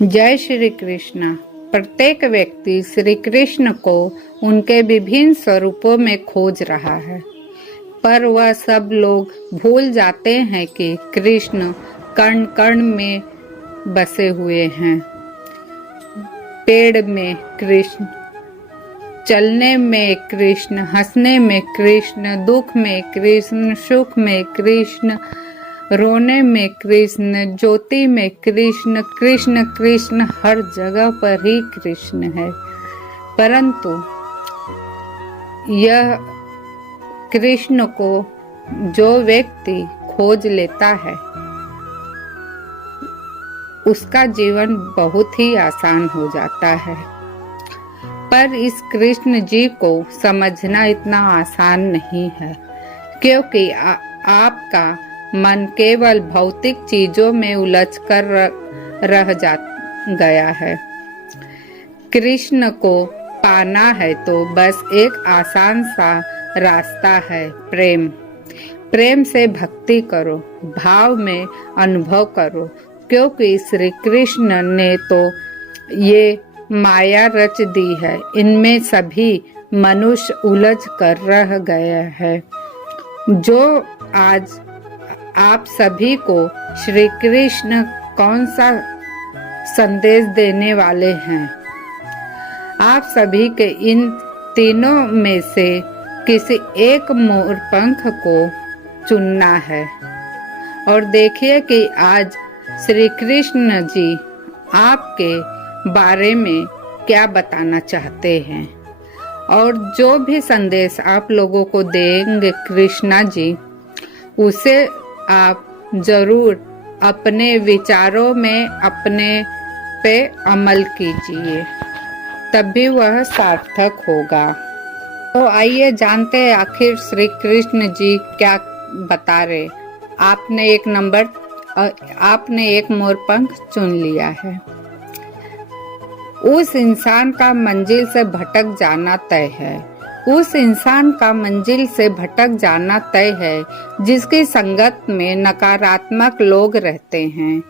जय श्री कृष्ण। प्रत्येक व्यक्ति श्री कृष्ण को उनके विभिन्न स्वरूपों में खोज रहा है, पर वह सब लोग भूल जाते हैं कि कृष्ण कण कण में बसे हुए हैं। पेड़ में कृष्ण, चलने में कृष्ण, हंसने में कृष्ण, दुख में कृष्ण, सुख में कृष्ण, रोने में कृष्ण, ज्योति में कृष्ण। कृष्ण कृष्ण हर जगह पर ही कृष्ण है। परंतु यह कृष्ण को जो व्यक्ति खोज लेता है उसका जीवन बहुत ही आसान हो जाता है। पर इस कृष्ण जी को समझना इतना आसान नहीं है, क्योंकि आपका मन केवल भौतिक चीजों में उलझ कर रह गया है। कृष्ण को पाना है तो बस एक आसान सा रास्ता है, प्रेम। प्रेम से भक्ति करो, भाव में अनुभव करो, क्योंकि श्री कृष्ण ने तो ये माया रच दी है। इनमें सभी मनुष्य उलझ कर रह गए हैं। जो आज आप सभी को श्री कृष्ण कौन सा संदेश देने वाले हैं? आप सभी के इन तीनों में से किसी एक मोर पंख को चुनना है और देखिए कि आज श्री कृष्ण जी आपके बारे में क्या बताना चाहते हैं। और जो भी संदेश आप लोगों को देंगे कृष्णा जी, उसे आप जरूर अपने विचारों में अपने पे अमल कीजिए, तभी वह सार्थक होगा। तो आइए जानते हैं आखिर श्री कृष्ण जी क्या बता रहे। आपने एक मोरपंख चुन लिया है। उस इंसान का मंजिल से भटक जाना तय है। उस इंसान का मंजिल से भटक जाना तय है जिसकी संगत में नकारात्मक लोग रहते हैं।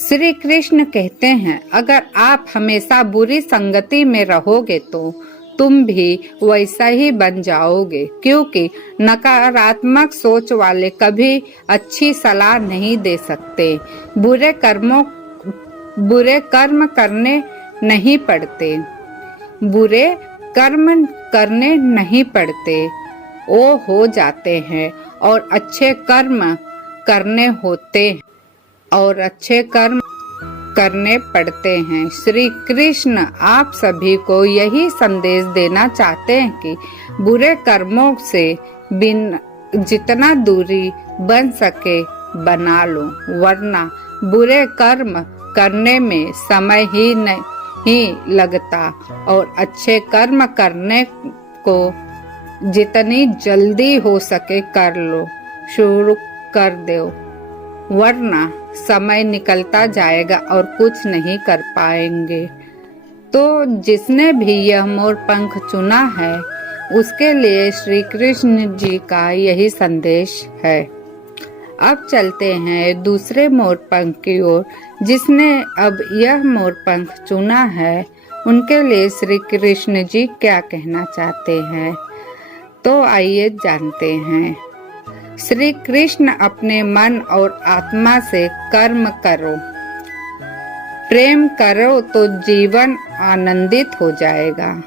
श्री कृष्ण कहते हैं, अगर आप हमेशा बुरी संगति में रहोगे तो तुम भी वैसा ही बन जाओगे, क्योंकि नकारात्मक सोच वाले कभी अच्छी सलाह नहीं दे सकते। बुरे कर्म करने नहीं पड़ते, वो हो जाते हैं और अच्छे कर्म करने पड़ते हैं। श्री कृष्ण आप सभी को यही संदेश देना चाहते हैं कि बुरे कर्मों से जितना दूरी बन सके बना लो, वरना बुरे कर्म करने में समय ही नहीं लगता और अच्छे कर्म करने को जितनी जल्दी हो सके कर लो, शुरू कर दो, वरना समय निकलता जाएगा और कुछ नहीं कर पाएंगे। तो जिसने भी यह मोर पंख चुना है उसके लिए श्री कृष्ण जी का यही संदेश है। अब चलते हैं दूसरे मोरपंख की ओर। जिसने अब यह मोरपंख चुना है उनके लिए श्री कृष्ण जी क्या कहना चाहते हैं, तो आइए जानते हैं। श्री कृष्ण अपने मन और आत्मा से कर्म करो, प्रेम करो तो जीवन आनंदित हो जाएगा।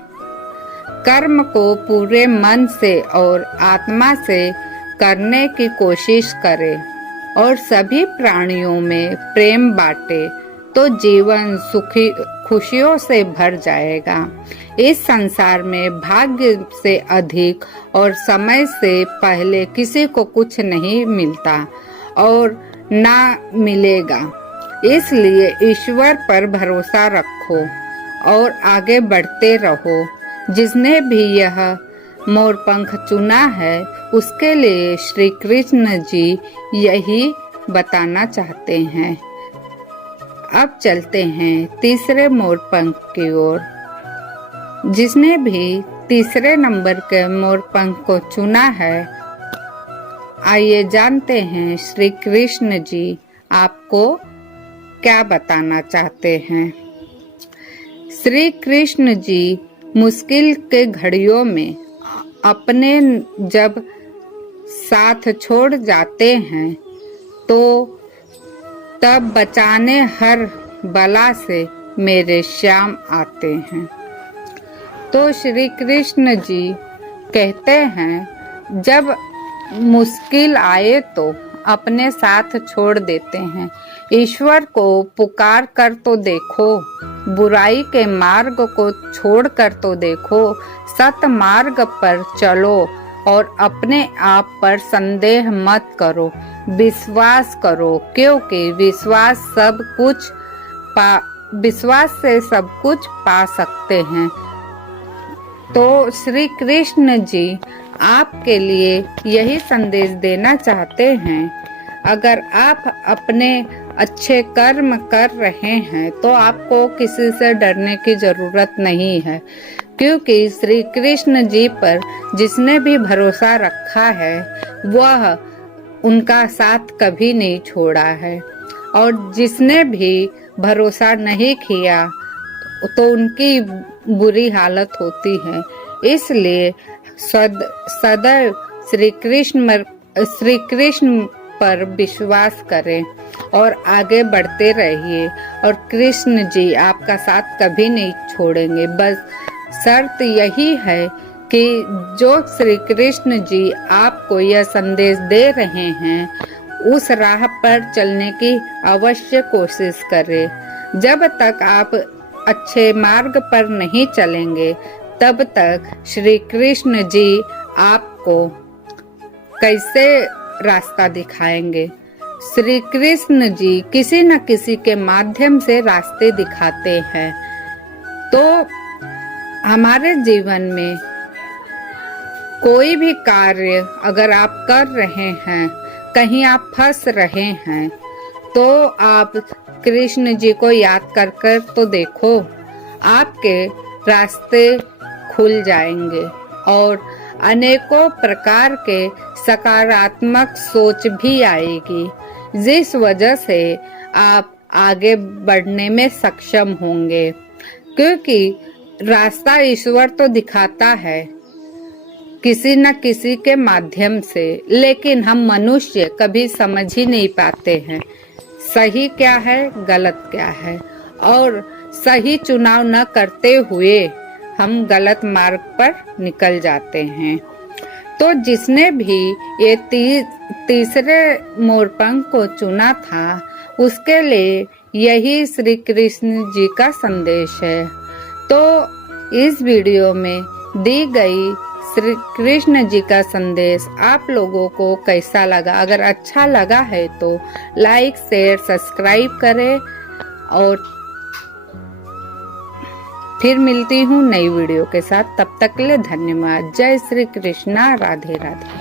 कर्म को पूरे मन से और आत्मा से करने की कोशिश करें और सभी प्राणियों में प्रेम बांटे तो जीवन खुशियों से भर जाएगा। इस संसार में भाग्य से अधिक और समय से पहले किसी को कुछ नहीं मिलता और ना मिलेगा। इसलिए ईश्वर पर भरोसा रखो और आगे बढ़ते रहो। जिसने भी यह मोरपंख चुना है उसके लिए श्री कृष्ण जी यही बताना चाहते हैं। अब चलते हैं तीसरे मोरपंख की ओर। जिसने भी तीसरे नंबर के मोरपंख को चुना है, आइए जानते हैं श्री कृष्ण जी आपको क्या बताना चाहते हैं। श्री कृष्ण जी मुश्किल के घड़ियों में अपने जब साथ छोड़ जाते हैं तो तब बचाने हर बला से मेरे श्याम आते हैं। तो श्री कृष्ण जी कहते हैं जब मुश्किल आए तो अपने साथ छोड़ देते हैं। ईश्वर को पुकार कर तो देखो, बुराई के मार्ग को छोड़ कर तो देखो, सत मार्ग पर चलो और अपने आप पर संदेह मत करो, विश्वास करो, क्योंकि विश्वास से सब कुछ पा सकते हैं। तो श्री कृष्ण जी आपके लिए यही संदेश देना चाहते हैं, अगर आप अपने अच्छे कर्म कर रहे हैं तो आपको किसी से डरने की जरूरत नहीं है, क्योंकि श्री कृष्ण जी पर जिसने भी भरोसा रखा है वह उनका साथ कभी नहीं छोड़ा है, और जिसने भी भरोसा नहीं किया तो उनकी बुरी हालत होती है। इसलिए सदैव श्री कृष्ण पर विश्वास करें और आगे बढ़ते रहिए, और कृष्ण जी आपका साथ कभी नहीं छोड़ेंगे। बस शर्त यही है कि जो श्री कृष्ण जी आपको यह संदेश दे रहे हैं उस राह पर चलने की अवश्य कोशिश करें। जब तक आप अच्छे मार्ग पर नहीं चलेंगे तब तक श्री कृष्ण जी आपको कैसे रास्ता दिखाएंगे। श्री कृष्ण जी किसी न किसी के माध्यम से रास्ते दिखाते हैं। तो हमारे जीवन में कोई भी कार्य अगर आप कर रहे हैं, कहीं आप फंस रहे हैं, तो आप कृष्ण जी को याद कर कर तो देखो, आपके रास्ते खुल जाएंगे और अनेकों प्रकार के सकारात्मक सोच भी आएगी, जिस वजह से आप आगे बढ़ने में सक्षम होंगे। क्योंकि रास्ता ईश्वर तो दिखाता है किसी न किसी के माध्यम से, लेकिन हम मनुष्य कभी समझ ही नहीं पाते हैं सही क्या है गलत क्या है, और सही चुनाव न करते हुए हम गलत मार्ग पर निकल जाते हैं। तो जिसने भी ये तीसरे मोरपंख को चुना था उसके लिए यही श्री कृष्ण जी का संदेश है। तो इस वीडियो में दी गई श्री कृष्ण जी का संदेश आप लोगों को कैसा लगा? अगर अच्छा लगा है तो लाइक शेयर सब्सक्राइब करें, और फिर मिलती हूँ नई वीडियो के साथ। तब तक के लिए धन्यवाद। जय श्री कृष्णा। राधे राधे।